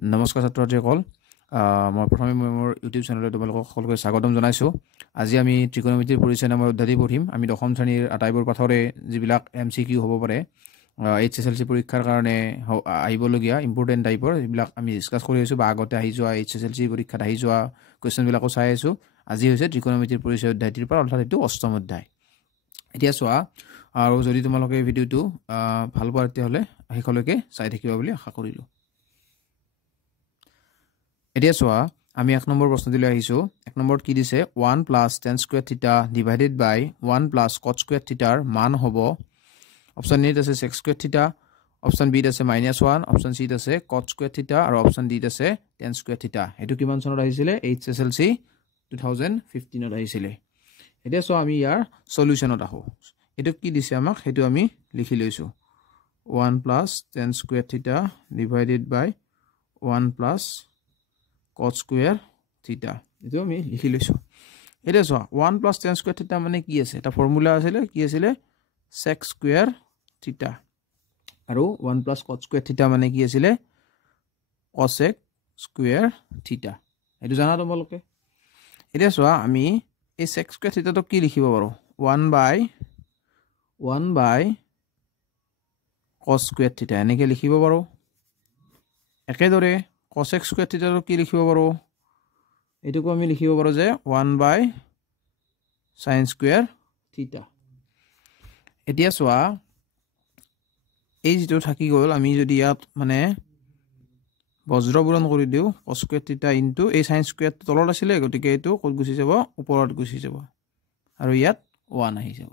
নমস্কাৰ ছাত্ৰসকল মই প্ৰথমে মোৰ ইউটিউব চেনেললৈ তোমালোকক সকলোকে স্বাগতম জনাইছো। আজি আমি ত্ৰিকোণমিতিৰ পৰিচয় নামৰ অধ্যায়টি পঢ়িম। আমি দশম শ্ৰেণীৰ আটাইবোৰ পাঠৰে যিবিলাক MCQ হ'ব পাৰে HSLC পৰীক্ষাৰ কাৰণে আহিবলগীয়া ইম্পৰ্টেণ্ট টাইপৰ এইবিলাক আমি ডিছকাছ কৰি আছোঁ বা আগতে আহি যোৱা HSLC পৰীক্ষাত আহি যোৱা কুৱেশ্যনবিলাকো চাই আছোঁ। আজি হৈছে ত্ৰিকোণমিতিৰ পৰিচয় অধ্যায়টিৰ পৰা, অৰ্থাৎ এইটো অষ্টম অধ্যায়। এতিয়া চোৱা, আৰু যদি তোমালোকে এই ভিডিঅ'টো ভাল পোৱা তেতিয়াহ'লে শেষলৈকে চাই থাকিবা বুলি আশা কৰিলোঁ। এতিয়া চোৱা, আমি 1 নম্বৰ প্ৰশ্নটিলৈ আহিছোঁ। 1 নম্বৰত কি দিছে? 1 + tan স্কুৱেৰ থিটা ডিভাইডেড বাই 1 + cot স্কুৱেৰ থিটাৰ মান হ'ব। অপশ্যন এত আছে sec স্কুৱেৰ থিটা, অপশ্যন বিত আছে -1, অপশ্যন চিত আছে cot স্কুৱেৰ থিটা আৰু অপশ্যন ডিত আছে tan স্কুৱেৰ থিটা। এইটো কিমান চনত আহিছিলে? HSLC 2015ত আহিছিলে। এতিয়া চোৱা, আমি ইয়াৰ সলিউশনত আহোঁ। এইটো কি দিছে আমাক সেইটো আমি লিখি লৈছোঁ। 1 + tan স্কুৱেৰ থিটা ডিভাইডেড বাই 1 + cot স্কুৱেৰ থিটা, এইটো আমি লিখি লৈছোঁ। এতিয়া চোৱা, 1 + tan স্কুৱেৰ থিটা মানে কি আছে? এটা ফৰ্মুলা আছিলে, কি আছিলে? sec স্কুৱেৰ থিটা। আৰু 1 + cot স্কুৱেৰ থিটা মানে কি আছিলে? cosec স্কুৱেৰ থিটা। এইটো জানা তোমালোকে। এতিয়া চোৱা, আমি এই sec স্কুৱেৰ থিটাটো কি লিখিব পাৰোঁ? 1/1 cos স্কুৱেৰ থিটা এনেকৈ লিখিব পাৰোঁ। একেদৰে cosec স্কুৱেৰ থিটাটো কি লিখিব পাৰোঁ? এইটোকো আমি লিখিব পাৰোঁ যে 1/sin স্কুৱেৰ থিটা। এতিয়া চোৱা, এই যিটো থাকি গ'ল, আমি যদি ইয়াত মানে বজ্ৰপূৰণ কৰি দিওঁ cos স্কুৱেৰ থিটা ইনটু এই sin স্কুৱেৰ তলত আছিলে, গতিকে এইটো ক'ত গুচি যাব? ওপৰত গুচি যাব আৰু ইয়াত 1 আহি যাব।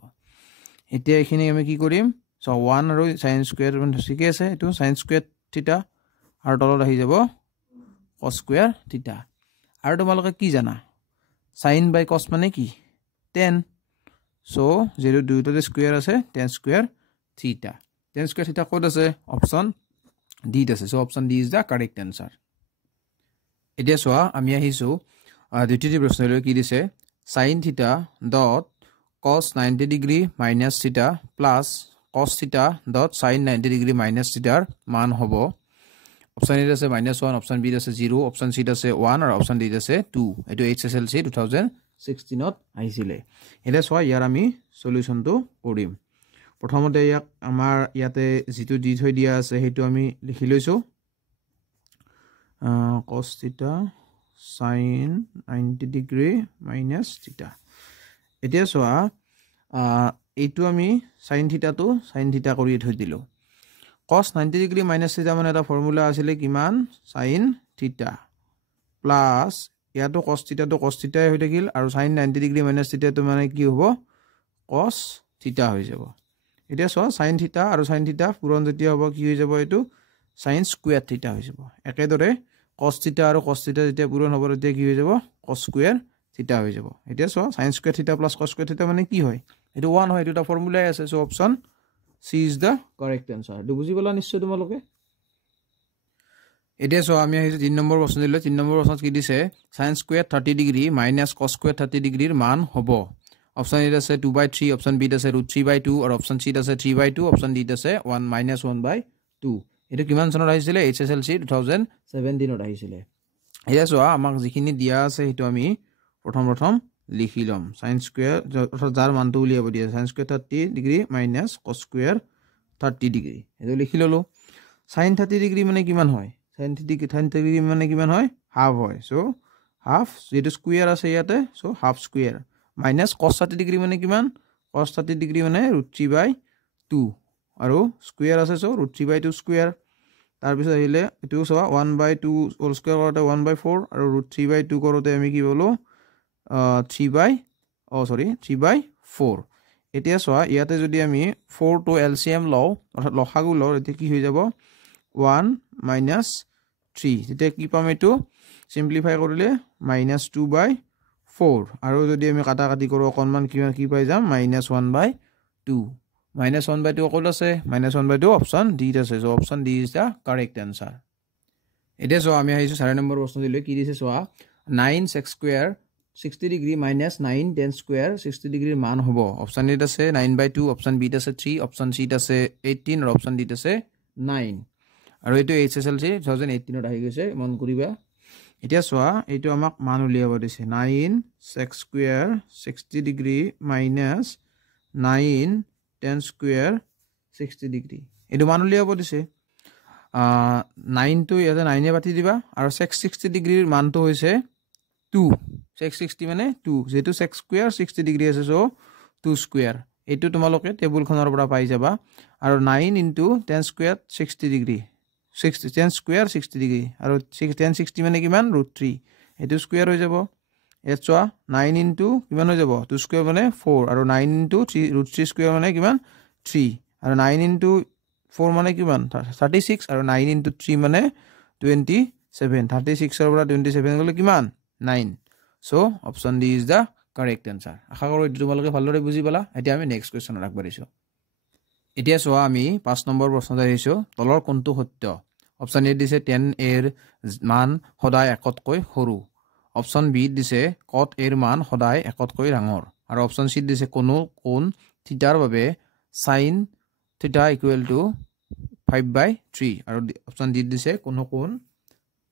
এতিয়া এইখিনি আমি কি কৰিম? চ' 1 আৰু sin স্কুৱেৰ ঠিকে আছে, এইটো sin স্কুৱেৰ থিটা আৰু তলত আহি যাব cos স্কুৱেৰ থিটা। আৰু তোমালোকে কি জানা? sin বাই cos মানে কি? tan। চ' যিহেতু দুয়োটাতে স্কুৱেৰ আছে, tan square theta. tan square theta ক'ত আছে? অপশ্যন ডিত আছে। So' option D is the correct answer. এতিয়া চোৱা, আমি আহিছোঁ দ্বিতীয় প্ৰশ্নলৈ। কি দিছে? sin থিটা ডট cos 90 ডিগ্ৰী মাইনাছ থিটা প্লাছ cos থিটা ডট sin 90 ডিগ্ৰী মাইনাছ থিটাৰ মান হ'ব। অপশ্যন এত আছে -1, অপশ্যন বিত আছে 0, অপশ্যন চিত আছে 1 আৰু অপশ্যন ডিত আছে 2। এইটো HSLC 2016ত আহিছিলে। এতিয়া চোৱা, ইয়াৰ আমি সলিউশ্যনটো কৰিম। প্ৰথমতে আমাৰ ইয়াতে যিটো দি থৈ দিয়া আছে সেইটো আমি লিখি লৈছোঁ। cos থিটা sin 90 ডিগ্ৰী মাইনাছ থিটা। এতিয়া চোৱা, এইটো আমি sin থিটা কৰি থৈ দিলোঁ। cos 90 ডিগ্ৰী মাইনাছ থিটা মানে এটা ফৰ্মুলা আছিলে, কিমান? sin থিটা প্লাছ ইয়াতো cos থিটাই হৈ থাকিল, আৰু sin 90 ডিগ্ৰী মাইনাছ থিটাটো মানে কি হ'ব? cos থিটা হৈ যাব। এতিয়া চোৱা, sin থিটা আৰু sin থিটা পূৰণ যেতিয়া হ'ব, কি হৈ যাব? এইটো sin স্কুৱেৰ থিটা হৈ যাব। একেদৰে cos থিটা আৰু cos থিটা যেতিয়া পূৰণ হ'ব, তেতিয়া কি হৈ যাব? cos স্কুৱেৰ থিটা হৈ যাব। এতিয়া চোৱা, sin স্কুৱেৰ থিটা প্লাছ cos স্কুৱেৰ থিটা মানে কি হয়? এইটো 1 হয়, এইটো এটা ফৰ্মুলাই আছে। So' option C is the correct answer. এইটো বুজি পালা নিশ্চয় তোমালোকে। এতিয়া চোৱা, আমি আহিছোঁ 3 নম্বৰ প্ৰশ্নলৈ। 3 নম্বৰ প্ৰশ্নত কি দিছে? sin square 30 degree minus cos square 30 ডিগ্ৰীৰ মান হ'ব। অপশ্যন এত আছে 2/3, অপশ্যন বিত আছে √3/2 আৰু অপশ্যন চিত আছে 3/2, অপশ্যন ডিত আছে -1/2। এইটো কিমান চনত আহিছিলে? HSLC 2017ত আহিছিলে। এতিয়া চোৱা, আমাক যিখিনি দিয়া আছে সেইটো আমি প্ৰথম লিখি ল'ম। sin স্কুৱেৰ, অৰ্থাৎ যাৰ মানটো উলিয়াব দিয়ে, sin square 30 degree minus cos square 30 degree, সেইটো লিখি ল'লোঁ। sin 30 ডিগ্ৰী মানে কিমান হয়? sin 30 ডিগ্ৰী মানে কিমান হয়? হাফ হয়। চ' হাফ, যিহেতু স্কুৱেৰ আছে ইয়াতে, so' half square minus cos 30 degree মানে কিমান? cos 30 ডিগ্ৰী মানে √3/2 আৰু স্কুৱেৰ আছে, চ' √3/2 স্কুৱেৰ। তাৰপিছত আহিলে এইটো চোৱা, 1/2 হোল স্কুৱেৰ কৰোঁতে 1/4 আৰু √3/2 কৰোঁতে আমি কি পালোঁ? 3/4। এতিয়া চোৱা, ইয়াতে যদি আমি 4টো LCM লওঁ, অৰ্থাৎ লসাগু লওঁ, এতিয়া কি হৈ যাব? 1 - 3। তেতিয়া কি পাম? এইটো চিম্প্লিফাই কৰিলে -2/4, আৰু যদি আমি কাটাকাটি কৰোঁ অকণমান, কি পাই যাম? -1/2। -1/2 ক'ত আছে? -1/2 অপশ্যন ডিত আছে। So' option D is the correct answer. এতিয়া চোৱা, আমি আহিছোঁ 4 নম্বৰ প্ৰশ্নটিলৈ। কি দিছে চোৱা? 9 sec square 60 degree minus 9 tan square 60 ডিগ্ৰীৰ মান হ'ব। অপশ্যন এত আছে 9/2, অপশ্যন বিত আছে 3, অপশ্যন চিত আছে 18 আৰু অপশ্যন ডিত আছে 9। আৰু এইটো HSLC 2018 ত আহি গৈছে মন কৰিবা এতিয়া চোৱা এইটো আমাক মান উলিয়াব দিছে 9 sec square 60 degree minus 9 tan square 60 degree এইটো মান উলিয়াব দিছে 9 টো ইয়াতে 9 এ পাতি দিবা আৰু sec 60 ডিগ্ৰীৰ মানটো হৈছে 2 sec 60 মানে 2 যেটো sec square 60 degree আছে সো 2 square এইটো তোমালোকে টেবুলখনৰ পৰা পাই যাবা আৰু 9 into tan square 60 degree 60 tan square 60 degree আৰু tan 60 মানে কিমান √3 এটো স্কয়াৰ হৈ যাব এত চোৱা 9 into কিমান হৈ যাব 2 স্কয়াৰ মানে 4 আৰু 9 into 3 √3 স্কয়াৰ মানে কিমান 3 আৰু 9 into 4 মানে কিমান 36 আৰু 9 into 3 মানে 27 36 ৰ পৰা 27 গলে কিমান 9 so option D is the correct answer আশা কৰো এটো তোমালোকে ভালদৰে বুজি পালা এতিয়া আমি নেক্সট কোৱেশ্চনত আগবাঢ়িছো এতিয়া চোৱা আমি 5 নম্বৰ প্ৰশ্নত আহিছো তলৰ কোনটো সত্য অপশন এ দিছে tan এৰ মান সদায় একতকৈ সৰু অপশন বি দিছে cot এৰ মান সদায় একতকৈ ডাঙৰ আৰু অপশন সি দিছে কোনো কোণ থিটাৰ বাবে sin থিটা = 5/3 আৰু অপশন ডি দিছে কোনো কোণ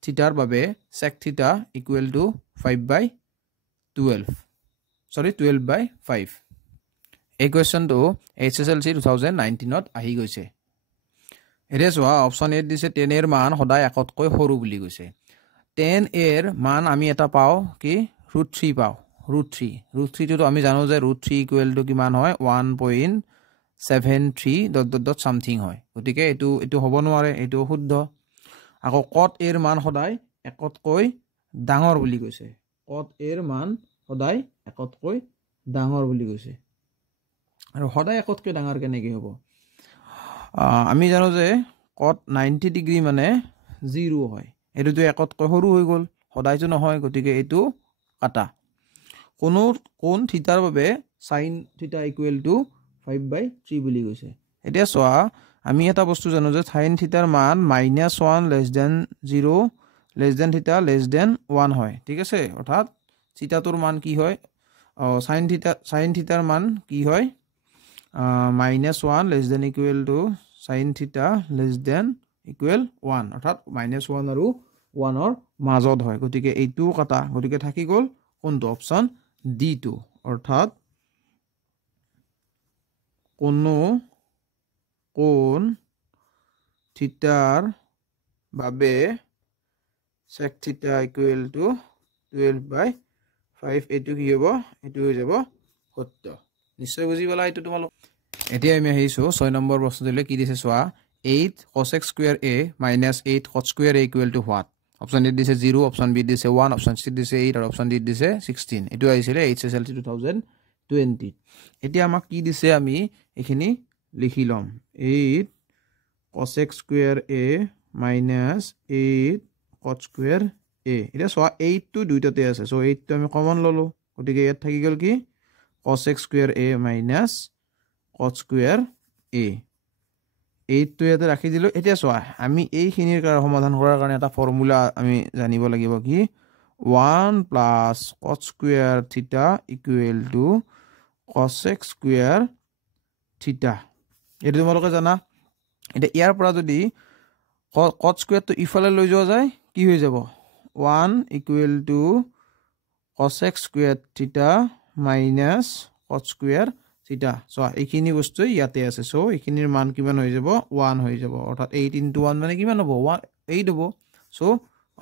থিটাৰ বাবে sec থিটা = 12/5 এই কোৱেশ্চনটো HSLC 2019 ত আহি গৈছে এৰে চোৱা অপশন এ দিছে tan এৰ মান সদায় একতকৈ সৰু বুলি কৈছে tan এৰ মান আমি এটা পাও কি √3 পাও √3 টো আমি জানো যে √3 = কিমান হয় 1.73 ... something হয় গতিকে এটো হ'ব নোৱাৰে এটো শুদ্ধ আকৌ cot এৰ মান সদায় একতকৈ ডাঙৰ বুলি কৈছে cot এৰ মান সদায় একতকৈ ডাঙৰ বুলি কৈছে আৰু সদায় একতকৈ ডাঙৰ কেনেকৈ হ'ব আমি জানো যে cot 90 ডিগ্ৰী মানে 0 হয় এটোটো একতকৈ সৰু হৈ গল সদায়টো নহয় গতিকে এটো কাটা কোনো কোণ থিটাৰ বাবে sin থিটা = 5/3 বুলি কৈছে এতিয়া চোৱা আমি এটা বস্তু জানো যে sin থিটাৰ মান -1 <0 θ <1 হয় ঠিক আছে অৰ্থাৎ থিটাটোৰ মান কি হয় sin থিটাৰ মান কি হয় -1 <= sin থিটা > 1 অৰ্থাৎ -1 আৰু 1 ৰ মাজত হয় গতিকে এইটো কাটা গতিকে থাকি গল কোনটো অপশন ডি টো অৰ্থাৎ কোনো কোণ থিটাৰ বাবে sec থিটা = 12/5 এটো কি হ'ব এটো হৈ যাব সত্য নিশ্চয় বুজি পালা এটো তোমালোক এতিয়া আমি আহিছো 6 নম্বৰ প্ৰশ্নলৈ কি দিছে চোৱা 8 cos x square a minus 8 cot square a = what option A দিছে 0 অপশন বি দিছে 1 অপশন সি দিছে 8 আৰু অপশন ডি দিছে 16 এটো আহিছিলে HSLC 2020 এতিয়া আমাক কি দিছে আমি এখিনি লিখি লম 8 cos x square a minus 8 cot square a এটা চোৱা 8 টো দুইটাতে আছে সো 8 টো আমি কমন ললো গতিকে ইয়াত থাকি গল কি cos x square a minus cot square a 8 টো ইয়াতে ৰাখি দিলো এতিয়া চোৱা আমি এইখিনিৰ সমাধান কৰাৰ কাৰণে এটা ফৰ্মুলা আমি জানিব লাগিব কি 1 plus cot square theta = cos x square theta এটো তোমালোকে জানা এটা ইয়াৰ পৰা যদি cot square টো ইফালে লৈ যোৱা যায় কি হৈ যাব 1 = cos x square theta minus cot square theta so এইখিনি বস্তু ইয়াতে আছে সো এইখিনিৰ মান কিমান হৈ যাব 1 হৈ যাব অৰ্থাৎ 8 * 1 মানে কিমান হ'ব 8 হ'ব so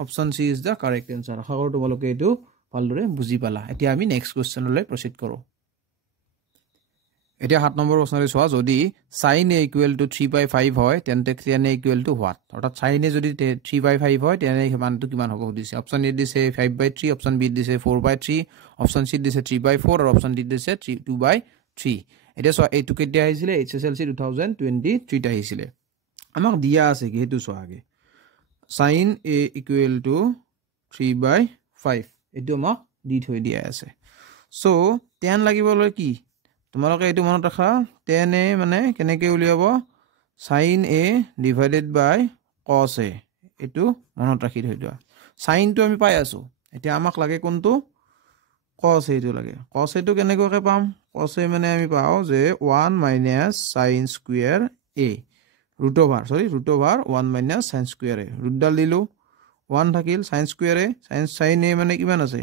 option C is the correct answer আশা কৰো তোমালোকে এটো ভালদৰে বুজি পালা এতিয়া আমি নেক্সট কোৱেশ্চনলৈ প্ৰসিড কৰো এতিয়া 7 নম্বৰ প্ৰশ্নলৈ চোৱা যদি sin a = 3/5 হয় তেন্তে tan a = what অৰ্থাৎ sin a যদি 3/5 হয় tan a মানটো কিমান হ'ব দিছে অপশন এ দিছে 5/3 অপশন বি দিছে 4/3 অপশন সি দিছে 3/4 আৰু অপশন ডি দিছে 2/3 এতিয়া চোৱা এইটো কেতিয়া আহিছিলে HSLC 2023 ত আহিছিলে আমাক দিয়া আছে কি হেতু চোৱা আগে sin a = 3/5 এটো আমাক দি থৈ দিয়া আছে সো tan লাগিবলৈ কি তোমালোকে এটো মনত ৰাখা tan a মানে কেনেকৈ উলিয়াব sin a / cos a এটো মনত ৰাখি থৈ দিয়া sin টো আমি পাই আছো এতিয়া আমাক লাগে কোনটো cos a টো লাগে cos a টো কেনেকৈ পাম cos a মানে আমি পাও যে 1 - sin square a root over 1 minus sin square a root dal dilu 1 থাকিল sin square a sin a মানে কিমান আছে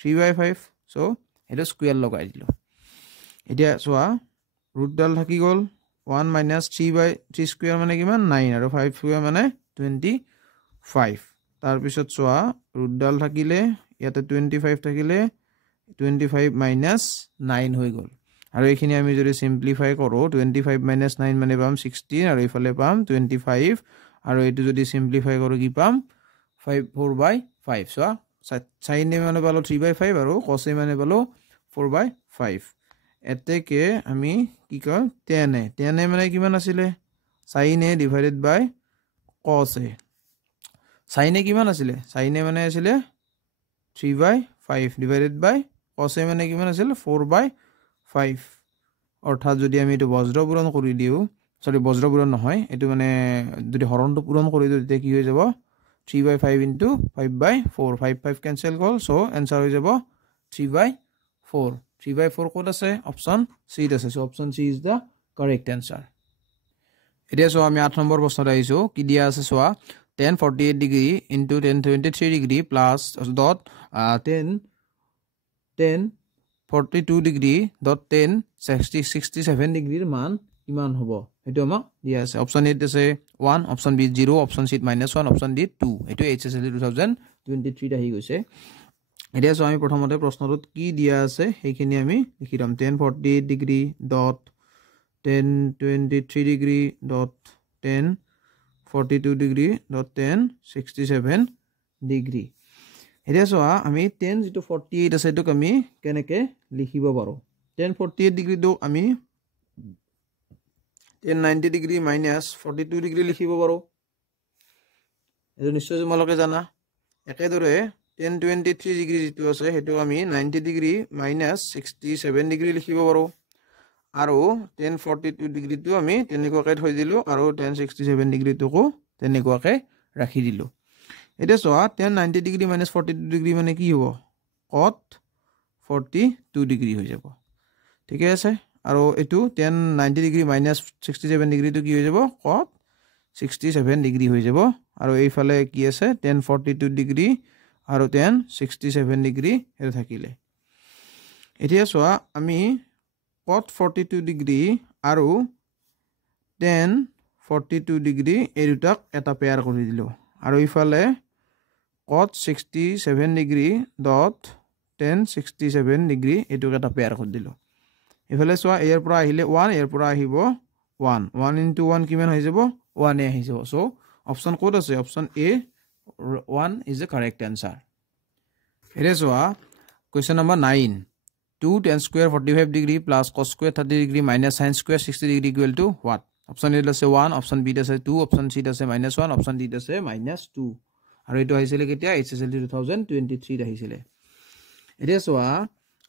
3/5 so এটা স্কয়ার লগাই দিলো এতিয়া সোয়া root dal থাকি গল 1 minus 3/3 square মানে কিমান 9 আৰু 5 square মানে 25 তাৰ পিছত সোয়া root dal থাকিলে ইয়াতে 25 থাকিলে 25 minus 9 হৈ গল আৰু এখিনি আমি যদি সিম্পলিফাই কৰো 25 minus 9 মানে পাম 16 আৰু ইফালে পাম 25 আৰু এটো যদি সিম্পলিফাই কৰো কি পাম 4/5 so sin a মানে পালো 3/5 আৰু cos a মানে পালো 4/5 এতেকে আমি কি কয় tan a মানে কিমান আছিল sin a divided by cos a sin a কিমান আছিল sin a মানে আছিল 3/5 divided by cos a মানে কিমান আছিল 4/5 অৰ্থাৎ যদি আমি এটো বজ্ৰ পূৰণ কৰি দিও সৰি বজ্ৰ পূৰণ নহয় এটো মানে যদি হৰণটো পূৰণ কৰি দিও তেতিয়া কি হৈ যাব 3/5 into 5/4 5 cancel গল so answer হৈ যাব 3/4 3/4 কত আছে অপশন সি আছে so option C is the correct answer এতিয়া সো আমি 8 নম্বৰ প্ৰশ্নত আইছো কি দিয়া আছে সোয়া tan 48 degree into tan 23 degree plus dot tan 42 degree dot tan 67 degree মান কিমান হ'ব এটো আমাক দিয়া আছে অপশন এ আছে 1 অপশন বি 0 অপশন সি -1 অপশন ডি 2 এটো এইচএসএল 2023 আহি গৈছে এতিয়া সো আমি প্ৰথমতে প্ৰশ্নটোত কি দিয়া আছে সেইখিনি আমি লিখিৰাম tan 48 degree dot tan 23 degree dot tan 42 degree dot tan 67 degree এতিয়া সো আমি tan যেটো 48 আছে এটো আমি কেনেকে লিখিব পাৰো tan 48 degree দো আমি tan 90 degree minus 42 degree লিখিব পাৰো এটো নিশ্চয় তোমালোকে জানা একেদৰে tan 23 degree যেটো আছে হেতু আমি 90 degree minus 67 degree লিখিব পাৰো আৰু tan 42 degree তো আমি তেনেকুৱাকৈ থৈ দিলো আৰু tan 67 degree তোকো তেনেকুৱাকৈ ৰাখি দিলো এটা সোয়া tan 90 degree minus 42 degree মানে কি হ'ব cot 42 degree হৈ যাব ঠিক আছে আৰু এটো tan 90 degree minus 67 degree তো কি হৈ যাব cot 67 degree হৈ যাব আৰু এইফালে কি আছে tan 42 degree আৰু tan 67 degree এৰ থাকিলে এতিয়া সোয়া আমি cot 42 degree আৰু tan 42 degree এই দুটাক এটা পেয়াৰ কৰি দিলো আৰু ইফালে cot 67 degree dot tan 67 degree এটুক এটা পেয়াৰ কৰি দিলো ইফালে সোয়া এৰ পৰা আহিলে 1 এৰ পৰা আহিব 1 1 into 1 কিমান হৈ যাব 1 এ হৈ যাব সো অপশন কোড আছে option A 1 is the correct answer here soya question number 9 2 tan square 45 degree plus cos square 30 degree minus sin square 60 degree equal to what option A আছে 1 option B আছে 2 option C আছে -1 option D আছে -2 আৰু এটো আহিছিলে কেতিয়া HSLD 2023 আহিছিলে এতিয়া সোয়া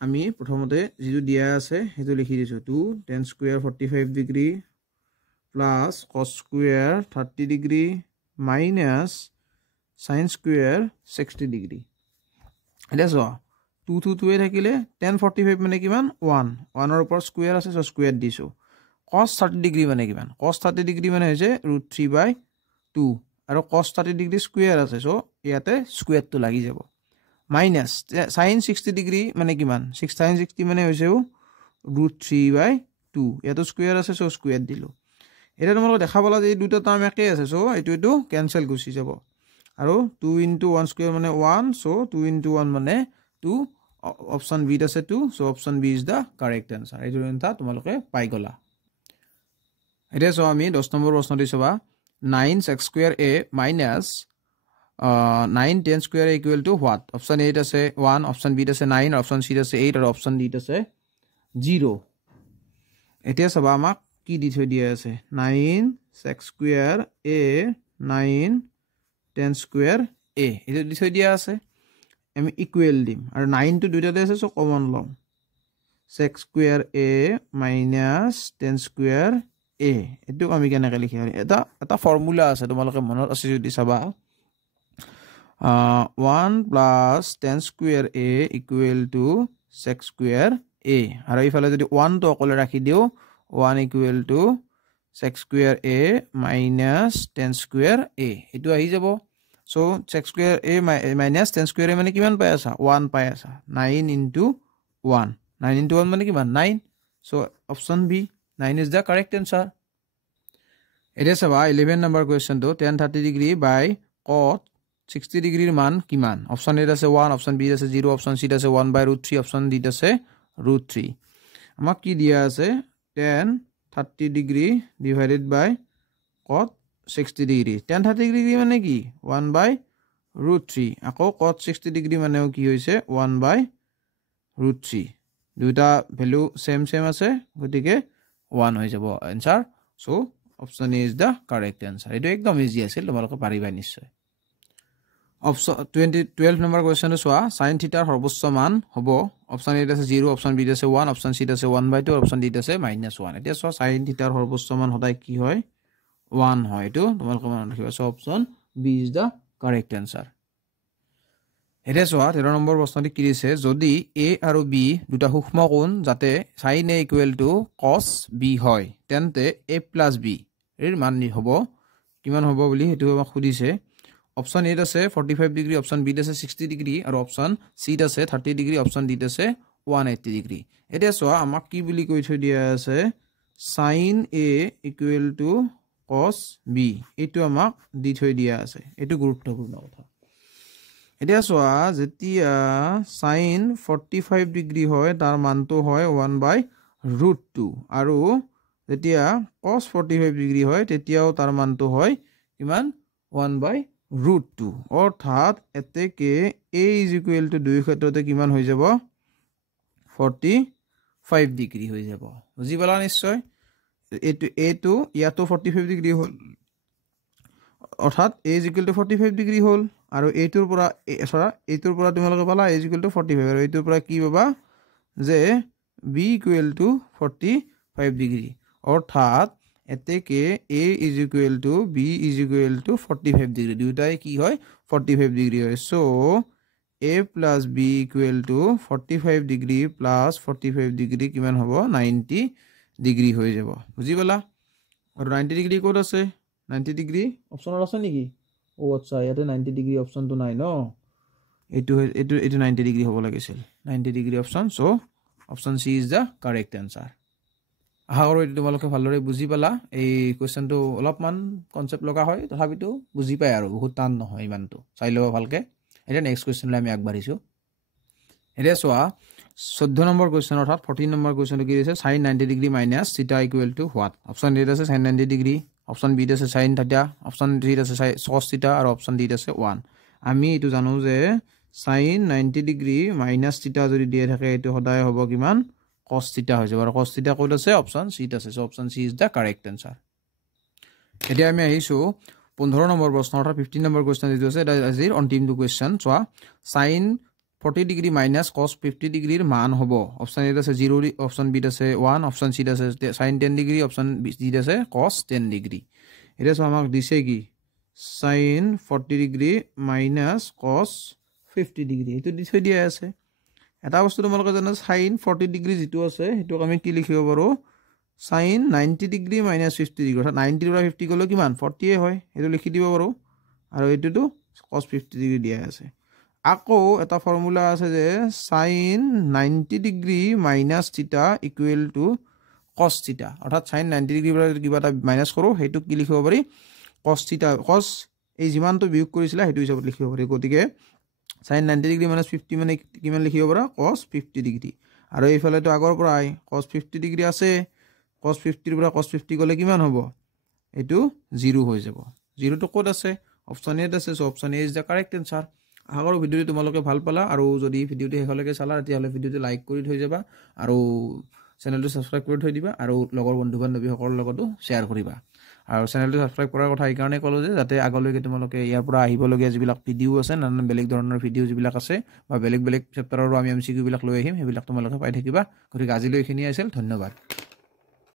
আমি প্ৰথমতে যেটো দিয়া আছে হেতু লিখি দিছো 2 tan square 45 degree plus cos square 30 degree minus sin square 60 degree এটা সোয়া 2 2 2 এ থাকিলে tan 45 মানে কিমান 1 1 ৰ ওপৰ স্কয়াৰ আছে সো স্কয়াৰ দিছো cos 30 degree মানে কিমান cos 30 degree মানে হৈছে √3/2 আৰু cos 30 degree স্কয়াৰ আছে সো ইয়াতে স্কয়াৰ তো লাগি যাব মাইনাস sin 60 degree মানে কিমান 6 sin 60 মানে হৈছে √3/2 ইয়াতে স্কয়াৰ আছে সো স্কয়াৰ দিলো এটা তোমালোক দেখাবলা যে এই দুটা টাৰ্ম একে আছে সো এটো ক্যান্সেল গুছি যাব আৰু 2 into 1 স্কয়াৰ মানে 1 সো 2 into 1 মানে 2 option B আছে 2 so option B is the correct answer এই জনতা তোমালোকে পাই গলা এটা সো আমি 10 নম্বৰ প্ৰশ্ন দিছবা 9 x square a minus 9 tan square a equal to what option A আছে 1 option B আছে 9 option C আছে 8 আৰু option D আছে 0 এতিয়া সবা আমাক কি দি থৈ দিয়া আছে 9 x square a 9 tan square a এটা দি থৈ দিয়া আছে আমি ইকুৱেল দিম আৰু 9 টু দুইটাতে আছে সো কমন লম x square a minus tan square a এটো আমি কেনেকৈ লিখি আৰু এটা ফৰ্মুলা আছে তোমালোকে মনত আছে যদি চাবা 1 plus tan square a equal to x square a আৰু ইফালে যদি 1 তো অকলে ৰাখি দিও 1 equal to sec square a minus tan square a এটো আহি যাব so sec square a minus tan square a মানে কিমান পাই আছা 1 পাই আছা 9 into 1 9 into 1 মানে কিমান 9 so option b 9 is the correct answer এটা চাবা 11 number question তো tan 30 degree by cot 60 degree মান কিমান অপশন এ আছে 1 অপশন বি আছে 0 অপশন সি আছে 1 by √3 অপশন ডি আছে √3 আমাক কি দিয়া আছে tan 30 degree divided by cot 60 degree tan 30 degree মানে কি 1 by √3 আকৌ cot 60 degree মানেও কি হৈছে 1 by √3 দুটা ভ্যালু সেম আছে গতিকে 1 হৈ যাব answer so option A is the correct answer এটো একদম ইজি আছিল তোমালোকে পাৰিবা নিশ্চয় অপশন 12 নম্বৰ কোৱেশ্চনটো চোৱা sin θ ৰ সৰ্বোচ্চ মান হ'ব অপশন এ আছে 0 অপশন বি আছে 1 অপশন সি আছে 1/2 অপশন ডি আছে -1 এতিয়া চোৱা sin θ ৰ সৰ্বোচ্চ মান সদায় কি হয় 1 হয় এটো তোমালোকে মনত ৰাখিবা so option B is the correct answer এটা চোৱা 13 নম্বৰ প্ৰশ্নটি কি দিছে যদি a আৰু b দুটা সূক্ষ্ম কোণ যাতে sin a = cos b হয় তেন্তে a + b এর মান হ'ব কিমান হ'ব বুলি হেতু আমাক খুদিছে অপশন এ আছে 45 ডিগ্ৰী অপশন বি আছে 60 ডিগ্ৰী আৰু অপশন সি আছে 30 ডিগ্ৰী অপশন ডি আছে 180 ডিগ্ৰী এটা চোৱা আমাক কি বুলি কৈ থৈ দিয়া আছে sin a = cos b এটো আমাক দি থৈ দিয়া আছে এটো গুৰুত্বপূৰ্ণ কথা এটা চোৱা যেতিয়া sin 45 ডিগ্ৰী হয় তাৰ মানটো হয় 1/√2 আৰু যেতিয়া cos 45 ডিগ্ৰী হয় তেতিয়াও তাৰ মানটো হয় কিমান 1/√2 অৰ্থাৎ এতেকে a = দুই ক্ষেত্ৰতে কিমান হৈ যাব 45 ডিগ্ৰী হৈ যাব বুজি পালা নিশ্চয় এটো ইয়াতো 45 ডিগ্ৰী হ'ল অৰ্থাৎ a = 45 ডিগ্ৰী হ'ল আৰু এইটোৰ পৰা তোমালোকে পালা a = 45 আৰু এইটোৰ পৰা কি পাবা যে b = 45 ডিগ্ৰী অৰ্থাৎ এতেকে a = b = 45 ডিগ্ৰী দুটাই কি হয় 45 ডিগ্ৰী হয় so a + b = 45 degree + 45 degree কিমান হ'ব 90 ডিগ্ৰী হৈ যাব বুজি পালা আৰু 90 ডিগ্ৰী ক'ত আছে 90 ডিগ্ৰী অপচনত আছে নেকি ও আচ্ছা ইয়াতে 90 ডিগ্ৰী অপচনটো নাই ন এটো 90 ডিগ্ৰী হ'ব লাগিছিল 90 degree option so option C is the correct answer আশা কৰো এটো তোমালোকে ভালদৰে বুজি পালা এই কোৱেশ্চনটো অলপমান কনসেপ্ট লগা হয় তথাপিতো বুজি পায় আৰু বহুত টান নহয় ইমানটো চাই লবা ভালকে এটা নেক্সট কোৱেশ্চনলৈ আমি আগবাঢ়িছো এটা চোৱা 14 নম্বৰ কোৱেশ্চন অৰ্থাৎ 14 নম্বৰ কোৱেশ্চনটো কি দিছে sin 90 degree minus θ = what option A আছে sin 90 ডিগ্ৰী অপচন বি আছে sin θ অপচন সি আছে cos θ আৰু অপচন ডি আছে 1 আমি এটো জানো যে sin 90 ডিগ্ৰী মাইনাস θ যদি দিয়ে থাকে এটো সদায় হ'ব কিমান cos θ হৈ যাব আৰু cos θ ক'ত আছে অপচন সি আছে so option C is the correct answer এতিয়া আমি আহিছো 15 নম্বৰ প্ৰশ্ন অৰ্থাৎ 15 নম্বৰ কোৱেশ্চন দিছো আছে এটা আজিৰ অন্তিমটো কোৱেশ্চন চোৱা sin 40 ডিগ্ৰী মাইনাস cos 50 ডিগ্ৰীৰ মান হ'ব অপচন এ আছে 0 অপচন বি আছে 1 অপচন সি আছে sin 10 ডিগ্ৰী অপচন ডি আছে cos 10 ডিগ্ৰী এটা চোৱা আমাক দিছে কি sin 40 degree minus cos 50 degree এটো দি থৈ দিয়া আছে এটা বস্তু তোমালোকে জানা sin 40 ডিগ্ৰী যেটো আছে হেতু আমি কি লিখিব পাৰো sin 90 ডিগ্ৰী মাইনাস 50 ডিগ্ৰী অৰ্থাৎ 90 পৰা 50 গলে কিমান 40 এ হয় এটো লিখি দিব পাৰো আৰু এটোটো cos 50 ডিগ্ৰী দিয়া আছে আকৌ এটা ফৰ্মুলা আছে যে sin 90 ডিগ্ৰী মাইনাস θ = cos θ অৰ্থাৎ sin 90 ডিগ্ৰী পৰা কিবা এটা মাইনাস কৰো হেতু কি লিখিব পাৰি cos θ cos এই যিমানটো বিয়োগ কৰিছিলা হেতু হিচাপত লিখিব পাৰি গতিকে sin 90 ডিগ্ৰী মাইনাস 50 মানে কিমান লিখিব পাৰা cos 50 ডিগ্ৰী আৰু এইফালে তো আগৰ পৰা cos 50 ডিগ্ৰী আছে cos 50 ৰ পৰা cos 50 গলে কিমান হ'ব এটো 0 হৈ যাব 0 টো ক'ত আছে অপচন এ আছে so option A is the correct answer আগৰ ভিডিওটো তোমালোকে ভাল পালা আৰু যদি ভিডিওটো হেকলৈকে চালা তেতিয়াহলে ভিডিওটো লাইক কৰি থৈ যাবা আৰু চেনেলটো সাবস্ক্ৰাইব কৰি থৈ দিবা আৰু লগৰ বন্ধু-বান্ধৱীসকলৰ লগতো শেয়াৰ কৰিবা আৰু চেনেলটো সাবস্ক্ৰাইব কৰাৰ কথা এই কাৰণে ক'লো যে যাতে আগলৈকে তোমালোকে ইয়াৰ পৰা আহিবলগীয়া যিবিলাক ভিডিও আছে নানান বেলেগ ধৰণৰ ভিডিও যিবিলাক আছে বা বেলেগ চেপ্টাৰৰো আমি এমসিকিউ বিলাক লৈ আহিম সেইবিলাক তোমালোকে পাই থাকিবা গতিকে আজিলৈ এইখিনি আছিল ধন্যবাদ